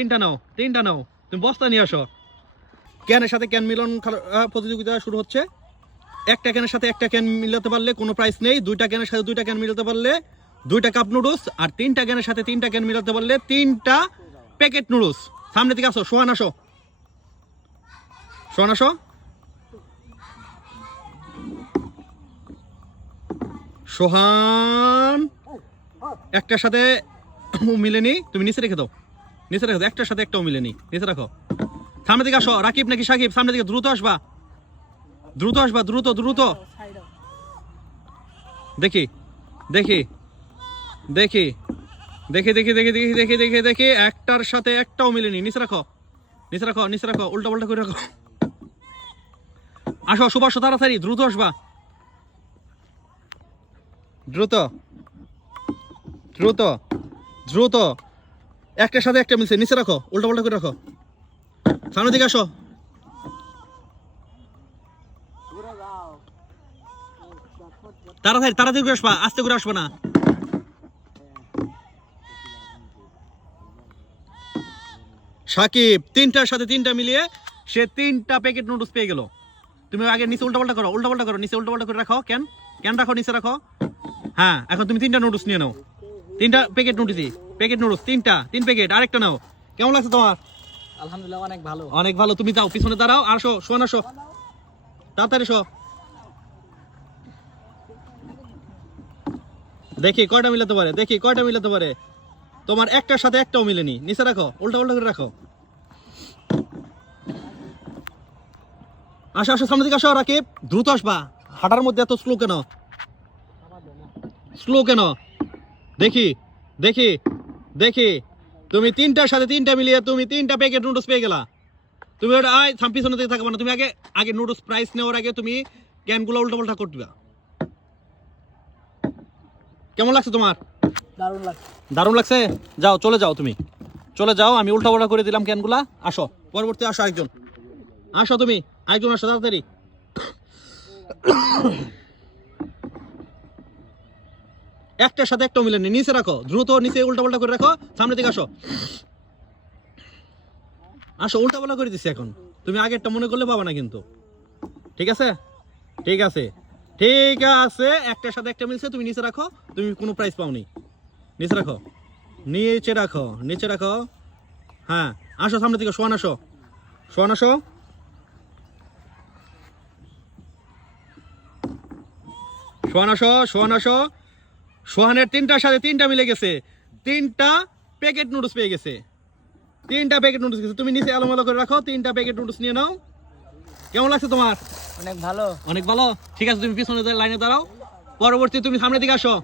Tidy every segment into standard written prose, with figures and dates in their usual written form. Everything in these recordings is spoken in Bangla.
তিনটা নাও, তিনটা নাও, তুমি বস্তা নিয়ে আসো। ক্যানের সাথে ক্যান মিলন প্রতিযোগিতা শুরু হচ্ছে। একটা ক্যানের সাথে একটা ক্যান মিলাতে পারলে কোনো প্রাইস নেই, দুইটা ক্যানের সাথে দুইটা ক্যান মিলাতে পারলে দুইটা কাপ নুডলস, আর তিনটা ক্যানের সাথে তিনটা ক্যান মিলাতে পারলে তিনটা প্যাকেট নুডলস। সামনে থেকে আসো, সোহান আসো, সোহান আসো, সোহান। একটার সাথে মিলেনি, তুমি নিচে রেখে দাও, নিচে রেখে দাও, একটার সাথে একটাও মিলেনি, নিচে রাখো। সামনে দিকে আসো, রাকিব নাকি সাকিব, সামনে দিকে দ্রুত আসবা, দ্রুত আসবা, দ্রুত দ্রুত। দেখি দেখি দেখি দেখি দেখি দেখি দেখি দেখি দেখি দেখি একটার সাথে একটাও মিলেনি, নিচে রাখো, নিচে রাখো, নিচে রাখো, উল্টা পাল্টা করে রাখো। আসো সুভাষ, তাড়াতাড়ি দ্রুত আসবা, দ্রুত দ্রুত দ্রুত। একটার সাথে একটা মিলছে, নিচে রাখো, উল্টা পাল্টা করে রাখো। সামনের দিকে আসো, তাড়াতাড়ি তাড়াতাড়ি করে আসবা, আস্তে করে আসবা না। সাকিব তিনটার সাথে তিনটা মিলিয়ে সে তিনটা প্যাকেট নুডলস পেয়ে গেল। তুমি আগে নিচে উল্টা পাল্টা করো, উল্টা পাল্টা করো, নিচে উল্টা পাল্টা করে রাখো, ক্যান ক্যান রাখো, নিচে রাখো। হ্যাঁ, এখন তুমি তিনটা নুডলস নিয়ে নাও, তিনটা প্যাকেট নুডলস, প্যাকেট নুডলস তিনটা, তিন প্যাকেট, আরেকটা নাও। কেমন লাগছে তোমার? আলহামদুলিল্লাহ অনেক ভালো, অনেক ভালো। তুমি যাও পিছনে দাঁড়াও, আসো শোন, আসো তাড়াতাড়ি শো। দেখি কয়টা মিলাতে পারে, দেখি কয়টা মিলাতে পারে। তোমার একটার সাথে একটাও মিলেনি, নিচে রাখো, উল্টা উল্টা করে রাখো। আসো আসো, সামনে দিকে আসো রাকিব, দ্রুত আসবা। হাঁটার মধ্যে এত স্লো কেন, স্লো কেন? দেখি দেখি দেখি, তুমি তিনটার সাথে তিনটা মিলিয়ে তুমি তিনটা প্যাকেট নুডলস পেয়ে গেলা। তুমি ওটা আয় থাম, পিছনে দিকে থাকবা না, তুমি আগে আগে নুডলস প্রাইস নেওয়ার আগে তুমি ক্যানগুলো উল্টা পাল্টা করবা। কেমন লাগছে তোমার? দারুণ লাগছে, দারুণ লাগছে। যাও, চলে যাও, তুমি চলে যাও, আমি উল্টা পাল্টা করে দিলাম ক্যানগুলা। আসো পরবর্তী, আসো আরেকজন, আসো তুমি আরেকজন, আসো তাড়াতাড়ি। একটার সাথে একটাও মিলেনি, নিচে রাখো, দ্রুত নিচে উল্টা পাল্টা করে রাখো। সামনে দিকে আসো, আসো, উল্টা পাল্টা করে দিচ্ছি এখন। তুমি আগেরটা মনে করলে পাবা না কিন্তু, ঠিক আছে? ঠিক আছে, ঠিক আছে। একটার সাথে একটা মিলছে, তুমি নিচে রাখো, তুমি কোনো প্রাইস পাওনি। নিচে রাখো, নিচে রাখো, নিচে রাখো। হ্যাঁ, আসো সামনে দিকে, সোহান আসো, সোহান আসো, সোহান আসো, সোহান আসো। সোহানের তিনটার সাথে তিনটা মিলে গেছে, তিনটা প্যাকেট নুডলস পেয়ে গেছে, তিনটা প্যাকেট নুডলস গেছে। তুমি নিচে আলোমালো করে রাখো, তিনটা প্যাকেট নুডলস নিয়ে নাও। কেমন লাগছে তোমার? অনেক ভালো, অনেক ভালো। ঠিক আছে, তুমি পিছনে লাইনে দাঁড়াও। পরবর্তী তুমি সামনের দিকে আসো।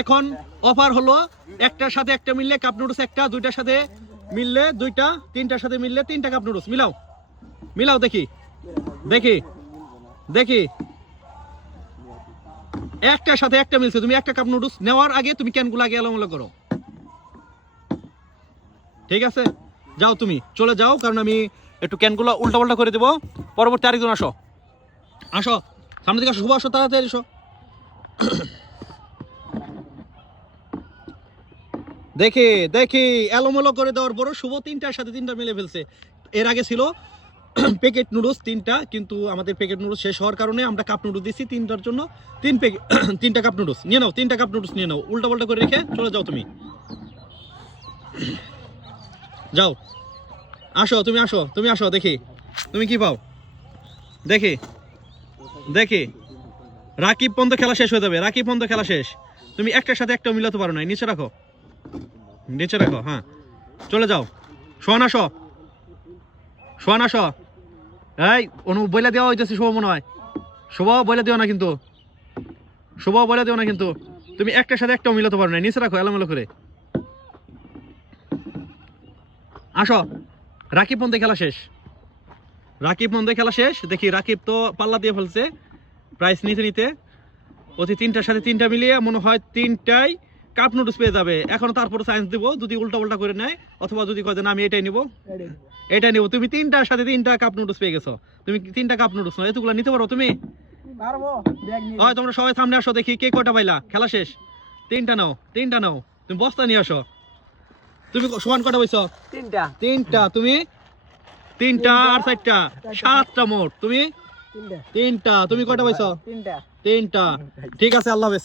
এখন অফার হলো, একটার সাথে একটা মিললে কাপ নুডলস একটা, দুইটার সাথে মিললে দুইটা, তিনটার সাথে মিললে তিনটা কাপ নুডলস। মিলাও, মিলাও, দেখি দেখি দেখি। একটার সাথে একটা মিলছে, তুমি একটা কাপ নুডলস নেওয়ার আগে তুমি ক্যানগুলো আগে এলোমেলো করো, ঠিক আছে? যাও, তুমি চলে যাও, কারণ আমি একটু ক্যানগুলো উল্টা পাল্টা করে দেবো। পরবর্তী আরেকজন আসো, আসো সামনে দিকে, শুভ আসো, তাড়াতাড়ি এসো। দেখি দেখি, এলোমেলো করে দেওয়ার পরও শুভ তিনটার সাথে তিনটা মিলে ফেলছে। এর আগে ছিল প্যাকেট নুডলস তিনটা, কিন্তু আমাদের প্যাকেট নুডলস শেষ হওয়ার কারণে আমরা কাপ নুডলস দিচ্ছি তিনটার জন্য। তিন প্যাকেট, তিনটা কাপ নুডলস নিয়ে নাও, তিনটা কাপ নুডলস নিয়ে নাও, উল্টা পাল্টা করে রেখে চলে যাও তুমি। যাও, আসো, তুমি আসো, তুমি আসো, দেখি তুমি কি পাও। দেখি দেখি, রাকিব পর্যন্ত খেলা শেষ হয়ে যাবে, রাকিব পর্যন্ত খেলা শেষ। তুমি একটার সাথে একটা মিলাতে পারো না, নিচে রাখো, নিচে রাখো। হ্যাঁ, চলে যাও। সোহান আসো, সোহান আসো। এই অনু বইলা দেওয়া হইতেছে, শুভ মনে হয়, শুভ বইলা দিও না কিন্তু, শুভ বইলা দিও না কিন্তু। তুমি একটার সাথে একটাও মিলাতে পারো না, নিচে রাখো এলোমেলো করে। আসো, রাকিব পর্যন্ত খেলা শেষ, রাকিব পর্যন্ত খেলা শেষ। দেখি রাকিব তো পাল্লা দিয়ে ফেলছে প্রাইস নিতে নিতে। অতি তিনটার সাথে তিনটা মিলিয়ে মনে হয় তিনটাই কাপ নুডলস পেয়ে যাবে। এখন তারপর সায়েন্স দিব, যদি উল্টা উল্টা করে নেয়, অথবা যদি কয় না আমি এটাই নিব, এটাই নিব। তুমি তিনটার সাথে তিনটা কাপ নুডলস পেয়ে গেছো, তুমি তিনটা কাপ নুডলস নয়, এতগুলো নিতে পারো তুমি? হয়, তোমরা সবাই সামনে আসো, দেখি কে কয়টা পাইলা। খেলা শেষ, তিনটা নাও, তিনটা নাও, তুমি বস্তা নিয়ে আসো। তুমি সমান কটা পাইছো? তিনটা। তিনটা। তুমি? তিনটা আর চারটা, সাতটা মোট। তুমি? তিনটা। তিনটা। তুমি কটা পাইছো? তিনটা। তিনটা। ঠিক আছে, আল্লাহ হাফেজ।